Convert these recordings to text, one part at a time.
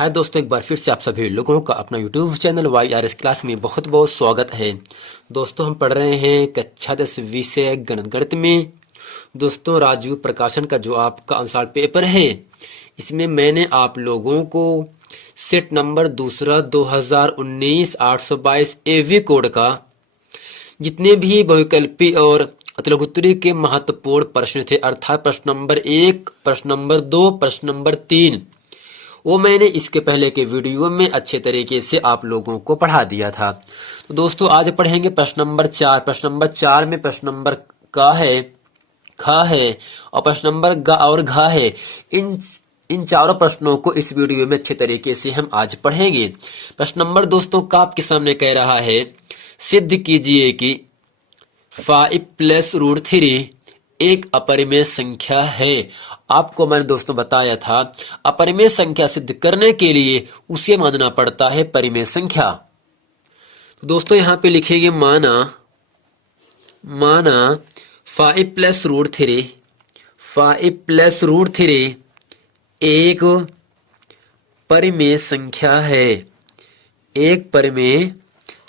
हाय दोस्तों, एक बार फिर से आप सभी लोगों का अपना यूट्यूब चैनल YRS क्लास में बहुत बहुत स्वागत है। दोस्तों, हम पढ़ रहे हैं कक्षा 10 विषय गणित में दोस्तों राजीव प्रकाशन का जो आपका आंसर पेपर है, इसमें मैंने आप लोगों को सेट नंबर दूसरा 2019 822 AV कोड का जितने भी बहुविकल्पी और अतिलघुत्तरी के महत्वपूर्ण प्रश्न थे, अर्थात प्रश्न नंबर 1, प्रश्न नंबर 2, प्रश्न नंबर 3, वो मैंने इसके पहले के वीडियो में अच्छे तरीके से आप लोगों को पढ़ा दिया था। तो दोस्तों आज पढ़ेंगे प्रश्न नंबर 4। प्रश्न नंबर 4 में प्रश्न नंबर का है, खा है और प्रश्न नंबर गा और घा है। इन चारों प्रश्नों को इस वीडियो में अच्छे तरीके से हम आज पढ़ेंगे। प्रश्न नंबर दोस्तों का आपके सामने कह रहा है, सिद्ध कीजिए कि 5+√3 एक अपरिमेय संख्या है। आपको मैंने दोस्तों बताया था, अपरिमेय संख्या सिद्ध करने के लिए उसे मानना पड़ता है परिमेय संख्या। तो दोस्तों यहाँ पे लिखेंगे माना 5+√3 एक परिमेय संख्या है, एक परिमेय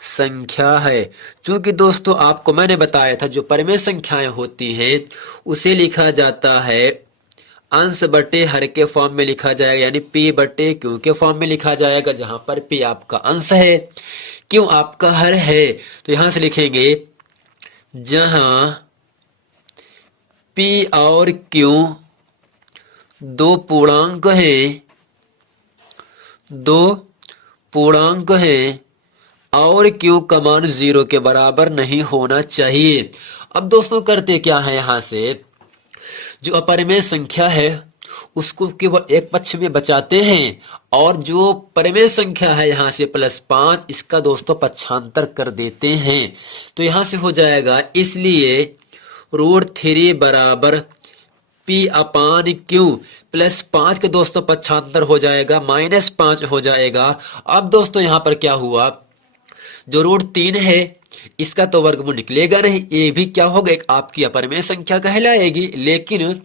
संख्या है। क्योंकि दोस्तों आपको मैंने बताया था, जो परिमेय संख्याएं होती हैं उसे लिखा जाता है अंश बटे हर के फॉर्म में लिखा जाएगा, यानी P बटे Q के फॉर्म में लिखा जाएगा, जहां पर P आपका अंश है, Q आपका हर है। तो यहां से लिखेंगे जहां P और Q दो पूर्णांक हैं और Q का मान 0 के बराबर नहीं होना चाहिए। अब दोस्तों करते क्या है, यहां से जो अपरिमेय संख्या है उसको केवल एक पक्ष में बचाते हैं और जो परिमेय संख्या है यहां से +5, इसका दोस्तों पक्षांतर कर देते हैं। तो यहां से हो जाएगा, इसलिए √3 बराबर P/Q +5 के दोस्तों पक्षांतर हो जाएगा -5 हो जाएगा। अब दोस्तों यहां पर क्या हुआ, जो √3 है इसका तो वर्गमूल निकलेगा नहीं, ये भी क्या होगा, एक आपकी अपरिमेय संख्या कहलाएगी। लेकिन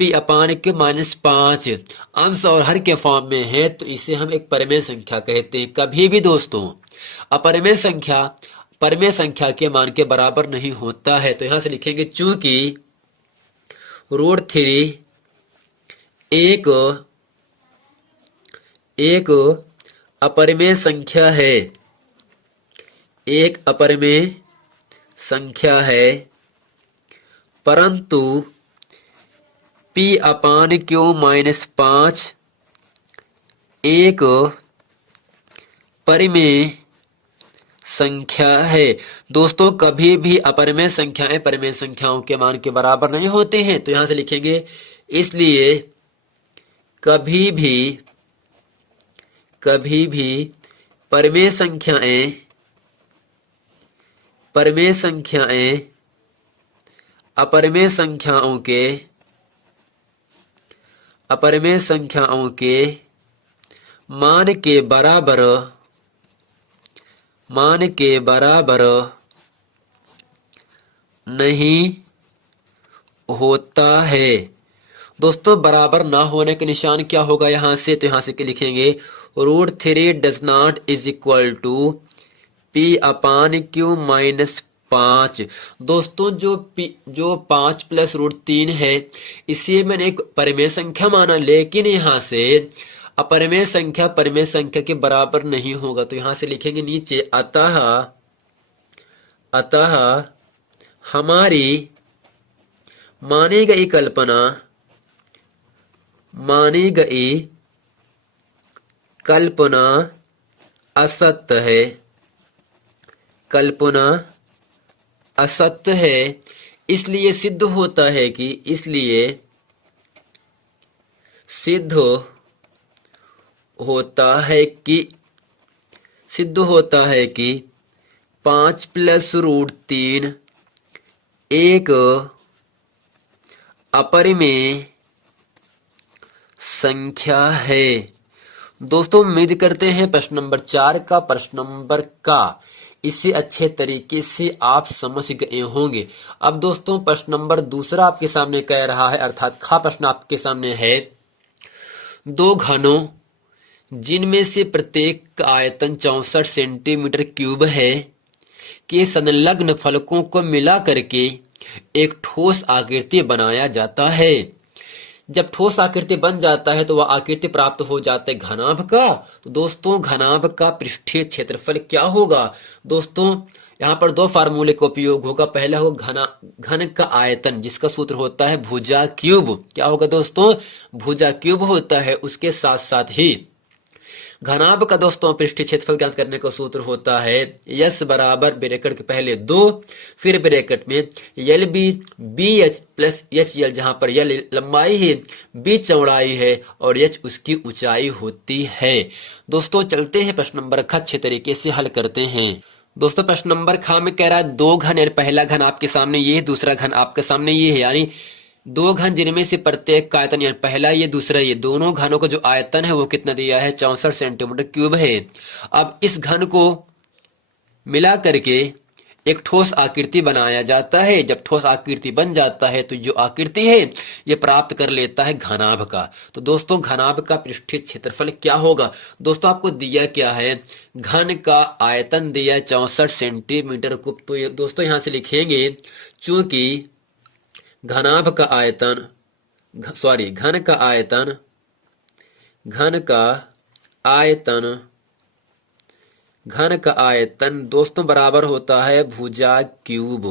P/Q -5 अंश और हर के फॉर्म में है, तो इसे हम एक परिमेय संख्या कहते हैं। कभी भी दोस्तों अपरिमेय संख्या परिमेय संख्या के मान के बराबर नहीं होता है। तो यहां से लिखेंगे चूंकि √3 एक अपरिमेय संख्या है, एक अपरिमेय संख्या है, परंतु P/Q -5 एक परिमेय संख्या है। दोस्तों कभी भी अपरिमेय संख्याएं परिमेय संख्याओं के मान के बराबर नहीं होते हैं। तो यहां से लिखेंगे इसलिए कभी भी परिमेय संख्याएं अपरिमेय संख्याओं के मान के बराबर नहीं होता है। दोस्तों बराबर ना होने के निशान क्या होगा यहां से, तो यहां से क्या लिखेंगे, √3 does not is equal to P/Q -5। दोस्तों जो 5 + √3 है, इसे मैंने एक परिमेय संख्या माना, लेकिन यहां से अपरिमेय संख्या परिमेय संख्या के बराबर नहीं होगा। तो यहां से लिखेंगे नीचे, अतः हमारी मानी गई कल्पना असत्य है। इसलिए सिद्ध होता है कि 5 + √3 एक अपरिमेय संख्या है। दोस्तों उम्मीद करते हैं प्रश्न नंबर 4 का, प्रश्न नंबर का इसे अच्छे तरीके से आप समझ गए होंगे। अब दोस्तों प्रश्न नंबर दूसरा आपके सामने कह रहा है, अर्थात खा प्रश्न आपके सामने है, दो घनों जिनमें से प्रत्येक का आयतन 64 सेंटीमीटर क्यूब है के संलग्न फलकों को मिला करके एक ठोस आकृति बनाया जाता है। जब ठोस आकृति बन जाता है तो वह आकृति प्राप्त हो जाता है घनाभ का। तो दोस्तों घनाभ का पृष्ठीय क्षेत्रफल क्या होगा? दोस्तों यहाँ पर दो फार्मूले का उपयोग होगा। पहला होगा घन का आयतन, जिसका सूत्र होता है भुजा क्यूब। क्या होगा दोस्तों? भुजा क्यूब होता है। उसके साथ साथ ही घनाभ का दोस्तों पृष्ठीय क्षेत्रफल ज्ञात करने का सूत्र होता है यस बराबर ब्रैकेट के पहले 2, फिर ब्रैकेट में यल बी एच प्लस एच यल, जहां पर यल लंबाई है, बी चौड़ाई है और एच उसकी ऊंचाई होती है। दोस्तों चलते हैं प्रश्न नंबर ख अच्छे तरीके से हल करते हैं। दोस्तों प्रश्न नंबर ख में कह रहा है दो घन, यानी पहला घन आपके सामने ये है, दूसरा घन आपके सामने ये है, यानी दो घन जिनमें से प्रत्येक का आयतन, यानी पहला ये दूसरा ये, दोनों घनों का जो आयतन है वो कितना दिया है? 64 सेंटीमीटर क्यूब है। अब इस घन को मिला करके एक ठोस आकृति बनाया जाता है। जब ठोस आकृति बन जाता है तो जो आकृति है ये प्राप्त कर लेता है घनाभ का। तो दोस्तों घनाभ का पृष्ठीय क्षेत्रफल क्या होगा? दोस्तों आपको दिया क्या है? घन का आयतन दिया है 64 सेंटीमीटर क्यूब। तो दोस्तों यहां से लिखेंगे चूंकि घनाभ का आयतन घन का आयतन दोस्तों बराबर होता है भुजा क्यूब।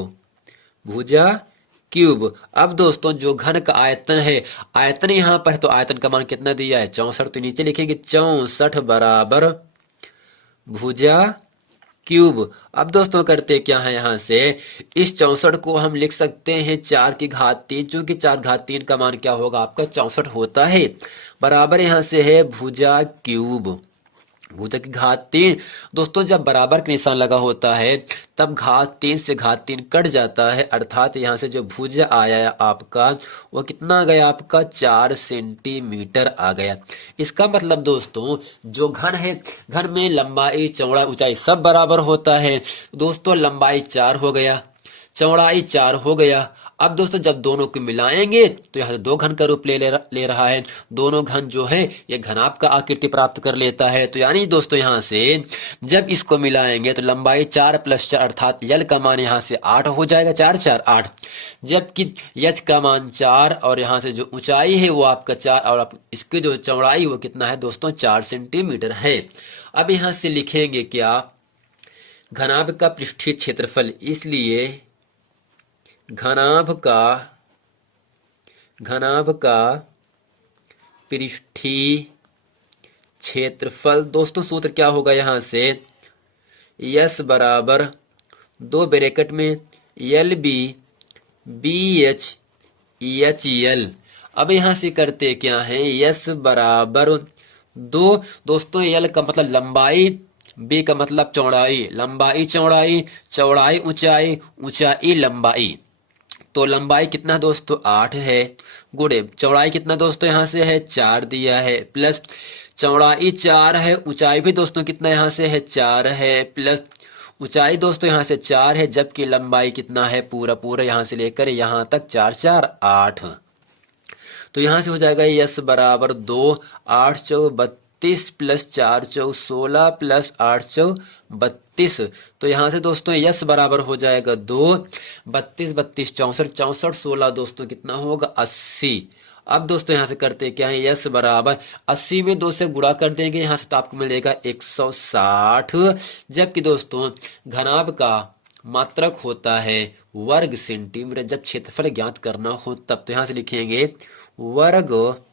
अब दोस्तों जो घन का आयतन है, आयतन यहां पर है तो आयतन का मान कितना दिया है? 64। तो नीचे लिखेंगे 64 बराबर भुजा क्यूब। अब दोस्तों करते क्या है, यहां से इस 64 को हम लिख सकते हैं 4 की घात 3, क्योंकि 4 घात 3 का मान क्या होगा? आपका 64 होता है। बराबर यहां से है भुजा क्यूब, भुजा की घात 3। दोस्तों जब बराबर का निशान लगा होता है तब घात 3 से घात 3 कट जाता है, अर्थात यहां से जो भुजा आया आपका वो कितना आ गया? आपका 4 सेंटीमीटर आ गया। इसका मतलब दोस्तों जो घन है, घन में लंबाई चौड़ाई ऊंचाई सब बराबर होता है। दोस्तों लंबाई 4 हो गया, चौड़ाई 4 हो गया। अब दोस्तों जब दोनों को मिलाएंगे तो यहाँ से दो घन का रूप ले रहा है। दोनों घन जो है ये घनाभ का आकृति प्राप्त कर लेता है। तो यानी दोस्तों यहाँ से जब इसको मिलाएंगे तो लंबाई 4 + 4 अर्थात यल का मान यहाँ से 8 हो जाएगा, 4 4 8, जबकि यच का मान 4 और यहाँ से जो ऊंचाई है वो आपका 4 और इसकी जो चौड़ाई वो कितना है दोस्तों? 4 सेंटीमीटर है। अब यहाँ से लिखेंगे क्या? घनाभ का पृष्ठीय क्षेत्रफल, इसलिए घनाभ का पृष्ठीय क्षेत्रफल दोस्तों सूत्र क्या होगा? यहां से यस बराबर 2 ब्रैकेट में यल बी एच यल। अब यहां से करते क्या है? यस बराबर 2, दोस्तों यल का मतलब लंबाई, बी का मतलब चौड़ाई, लंबाई चौड़ाई, चौड़ाई ऊंचाई, ऊंचाई लंबाई। तो लंबाई कितना दोस्तों? 8 है, गुणे चौड़ाई कितना दोस्तों? यहां से है 4 दिया है, प्लस चौड़ाई 4 है, ऊंचाई भी दोस्तों कितना यहां से है? 4 है, प्लस ऊंचाई दोस्तों यहां से 4 है, जबकि लंबाई कितना है? पूरा यहां से लेकर यहां तक 4 4 8। तो यहां से हो जाएगा यस बराबर 2, 8 चौ 32 प्लस 4 चौ 16 प्लस 8 चौ 32। तो यहां से दोस्तों यस बराबर हो जाएगा 2, 32 32 64 64 16 दोस्तों कितना होगा? 80। अब दोस्तों यहां से करते क्या है? यस बराबर 80 में 2 से गुणा कर देंगे, यहां से तो आपको मिलेगा 160, जबकि दोस्तों घनाभ का मात्रक होता है वर्ग सेंटीमीटर। जब क्षेत्रफल ज्ञात करना हो तब तो यहां से लिखेंगे वर्ग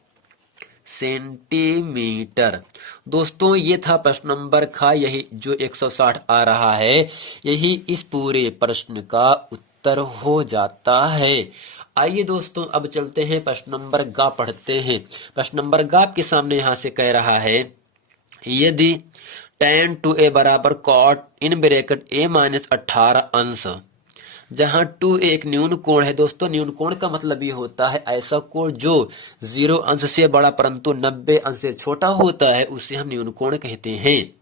सेंटीमीटर। दोस्तों ये था प्रश्न नंबर ख, यही जो 160 आ रहा है यही इस पूरे प्रश्न का उत्तर हो जाता है। आइए दोस्तों अब चलते हैं प्रश्न नंबर ग पढ़ते हैं। प्रश्न नंबर ग आपके सामने यहां से कह रहा है यदि tan 2a बराबर cot इन ब्रैकेट a - 18 अंश, जहां 2 एक न्यून कोण है। दोस्तों न्यून कोण का मतलब ये होता है ऐसा कोण जो 0 अंश से बड़ा परंतु 90 अंश से छोटा होता है, उसे हम न्यून कोण कहते हैं।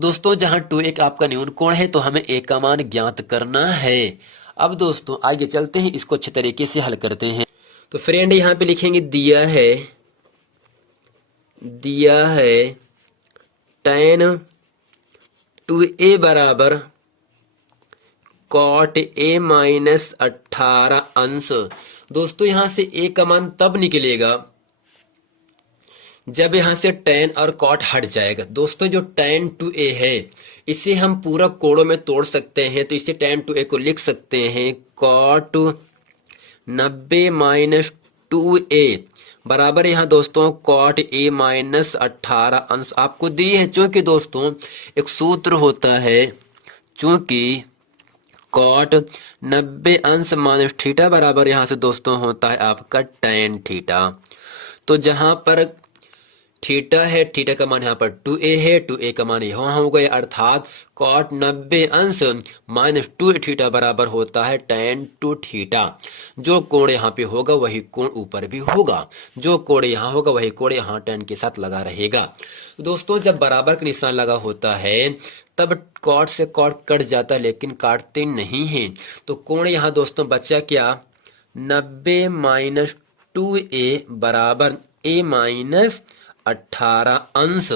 दोस्तों जहां 2 एक आपका न्यून कोण है तो हमें a का मान ज्ञात करना है। अब दोस्तों आगे चलते हैं, इसको अच्छे तरीके से हल करते हैं। तो फ्रेंड यहाँ पे लिखेंगे दिया है दिया है tan 2a बराबर cot a माइनस 18 अंश। दोस्तों यहां से a का मान तब निकलेगा जब यहां से tan और cot हट जाएगा। दोस्तों जो tan 2a है इसे हम पूरा कोणों में तोड़ सकते हैं, तो इसे tan 2a को लिख सकते हैं cot 90 माइनस 2a बराबर यहाँ दोस्तों cot a माइनस 18 अंश आपको दी है। चूंकि दोस्तों एक सूत्र होता है, चूंकि cot 90 अंश माइनस थीटा बराबर यहाँ से दोस्तों होता है आपका tan थीटा। तो जहां पर थीटा है, थीटा का मान यहाँ पर 2a है, 2a का मान यहाँ हो गया, अर्थात cot 90 अंश माइनस 2 थीटा बराबर होता है tan 2 थीटा। जो कोण यहाँ पे होगा वही कोण ऊपर भी होगा, जो कोण यहाँ होगा वही कोण यहाँ tan के साथ लगा रहेगा। दोस्तों जब बराबर का निशान लगा होता है तब cot से cot कट जाता है, लेकिन काटते नहीं है। तो कोण यहाँ दोस्तों बचा क्या, 90 माइनस 2a बराबर a माइनस 18 अंश।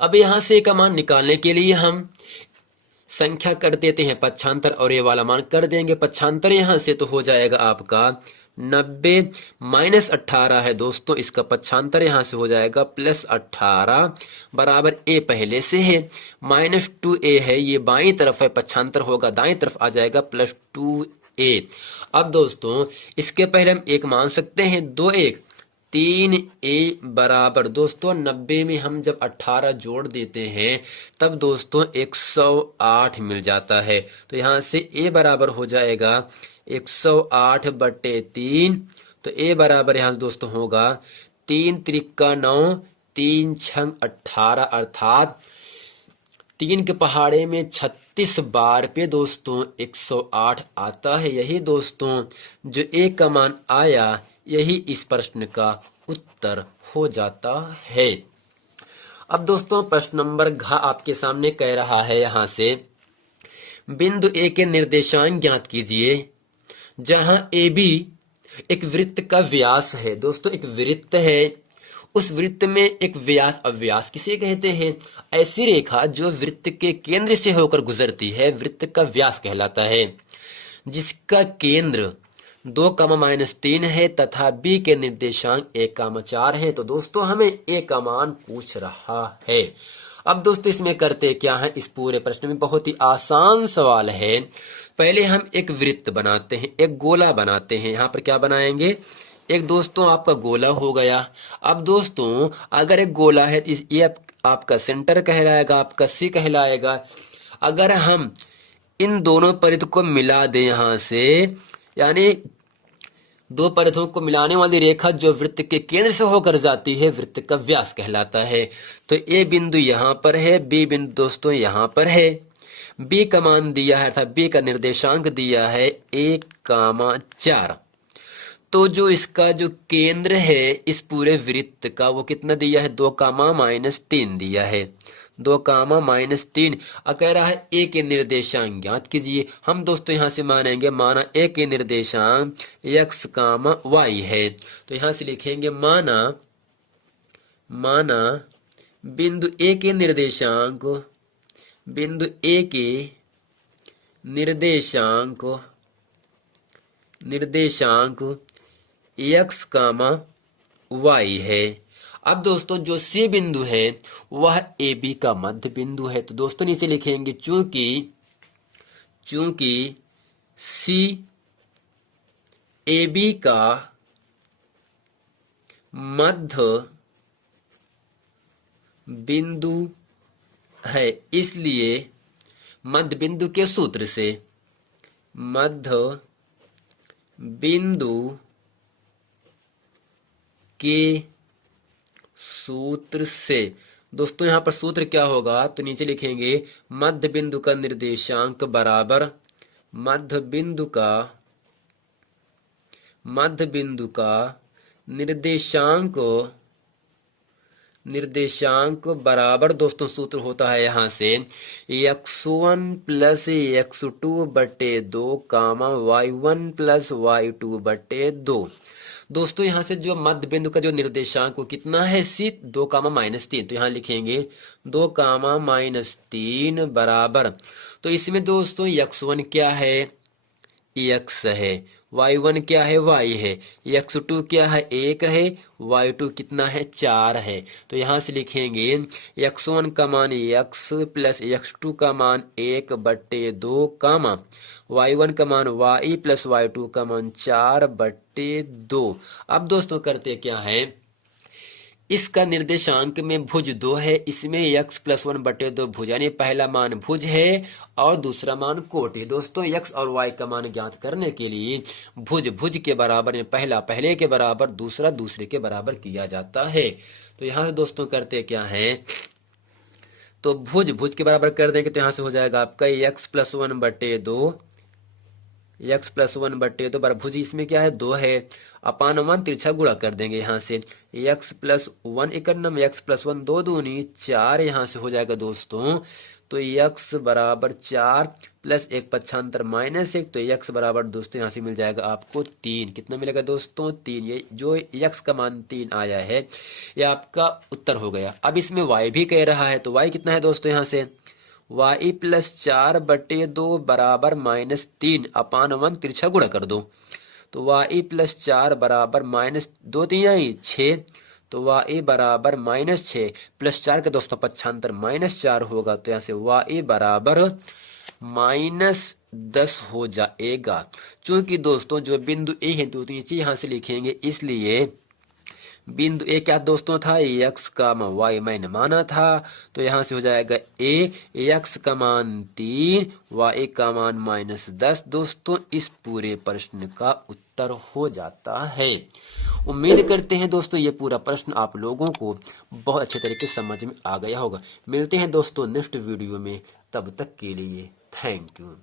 अब यहां से का मान निकालने के लिए हम संख्या कर देते हैं पक्षांतर और ये वाला मान कर देंगे पक्षांतर। यहां से तो हो जाएगा आपका 90 माइनस 18 है दोस्तों, इसका पक्षांतर यहां से हो जाएगा प्लस 18 बराबर a पहले से है, माइनस 2a है, ये बाईं तरफ है, पक्षांतर होगा दाईं तरफ आ जाएगा प्लस 2a। अब दोस्तों इसके पहले हम एक मान सकते हैं, 2 1 3a बराबर दोस्तों 90 में हम जब 18 जोड़ देते हैं तब दोस्तों 108 मिल जाता है। तो यहां से a बराबर हो जाएगा 108 बटे 3। तो a बराबर यहां से दोस्तों होगा 3 त्रिका 9 3 छंग 18 अर्थात 3 के पहाड़े में 36 बार पे दोस्तों 108 आता है। यही दोस्तों जो a का मान आया यही इस प्रश्न का उत्तर हो जाता है। अब दोस्तों प्रश्न नंबर घ आपके सामने कह रहा है, यहां से बिंदु ए के निर्देशांक ज्ञात कीजिए जहां ए बी एक वृत्त का व्यास है। दोस्तों एक वृत्त है, उस वृत्त में एक व्यास, अब व्यास किसे कहते हैं, ऐसी रेखा जो वृत्त के केंद्र से होकर गुजरती है वृत्त का व्यास कहलाता है, जिसका केंद्र 2, -3 है तथा b के निर्देशांक 1, 4 है। तो दोस्तों हमें a का मान पूछ रहा है। अब दोस्तों इसमें करते क्या है, इस पूरे प्रश्न में बहुत ही आसान सवाल है। पहले हम एक वृत्त बनाते हैं, एक गोला बनाते हैं। यहाँ पर क्या बनाएंगे, एक दोस्तों आपका गोला हो गया। अब दोस्तों अगर एक गोला है ये आपका सेंटर कहलाएगा, आपका सी कहलाएगा। अगर हम इन दोनों परिध को मिला दें यहां से, यानी दो परिधों को मिलाने वाली रेखा जो वृत्त के केंद्र से होकर जाती है वृत्त का व्यास कहलाता है। तो ए बिंदु यहां पर है, बी बिंदु दोस्तों यहां पर है, बी का मान दिया है अर्थात बी का निर्देशांक दिया है 1, 4। तो जो इसका जो केंद्र है इस पूरे वृत्त का वो कितना दिया है, 2, -3 दिया है, 2, -3। कह रहा है ए के निर्देशांक ज्ञात कीजिए। हम दोस्तों यहां से मानेंगे, माना ए के निर्देशांक x, y है। तो यहां से लिखेंगे माना बिंदु ए के निर्देशांक, बिंदु ए के निर्देशांक x, y है। अब दोस्तों जो सी बिंदु है वह ए बी का मध्य बिंदु है। तो दोस्तों नीचे लिखेंगे चूंकि सी ए बी का मध्य बिंदु है, इसलिए मध्य बिंदु के सूत्र से, मध्य बिंदु के सूत्र से दोस्तों यहां पर सूत्र क्या होगा, तो नीचे लिखेंगे मध्य बिंदु का निर्देशांक बराबर मध्य बिंदु का निर्देशांक बराबर दोस्तों सूत्र होता है यहां से x1 + x2 बटे 2, y1 + y2 बटे 2। दोस्तों यहाँ से जो मध्य बिंदु का जो निर्देशांक वो कितना है सी 2, -3, तो यहाँ लिखेंगे 2, -3 बराबर, तो इसमें दोस्तों x1 क्या है, x है, y1 क्या है, y है, x2 क्या है, 1 है, y2 कितना है, 4 है। तो यहाँ से लिखेंगे x1 का मान x प्लस x2 का मान 1/2 कामा y1 का मान y प्लस y2 का मान 4/2। अब दोस्तों करते क्या है, इसका निर्देशांक में भुज 2 है, इसमें x + 1/2 भुज, यानी पहला मान भुज है और दूसरा मान कोट है। दोस्तों x और y का मान ज्ञात करने के लिए भुज भुज के बराबर, यानी पहला पहले के बराबर, दूसरा दूसरे के बराबर किया जाता है। तो यहाँ से दोस्तों करते क्या है, तो भुज भुज के बराबर कर देंगे तो यहाँ से हो जाएगा आपका x + 1/2, x + 1/2 बराबर भुज इसमें क्या है 2 है, अपान 1 तिरछा गुणा कर देंगे यहाँ से x + 1 इकन्नम, x + 1 2 दूनी 4, यहाँ से हो जाएगा दोस्तों, तो x बराबर 4 प्लस 1 पक्षांतर -1, तो x बराबर दोस्तों यहाँ से मिल जाएगा आपको 3। कितना मिलेगा दोस्तों, 3। ये जो x का मान 3 आया है ये आपका उत्तर हो गया। अब इसमें y भी कह रहा है, तो y कितना है दोस्तों, यहाँ से y + 4/2 बराबर -3 अपान 1 तिरछा गुणा कर दो, तो y + 4 बराबर -2 3 6, तो y बराबर -6 प्लस 4 का दोस्तों पक्षांतर -4 होगा, तो यहाँ से y बराबर -10 हो जाएगा। चूंकि दोस्तों जो बिंदु ए है 2 3 यहाँ से लिखेंगे, इसलिए बिंदु ए क्या दोस्तों था, x का मान y मैंने माना था, तो यहाँ से हो जाएगा a, x का मान 3, y का मान -10। दोस्तों इस पूरे प्रश्न का उत्तर हो जाता है। उम्मीद करते हैं दोस्तों ये पूरा प्रश्न आप लोगों को बहुत अच्छे तरीके से समझ में आ गया होगा। मिलते हैं दोस्तों नेक्स्ट वीडियो में, तब तक के लिए थैंक यू।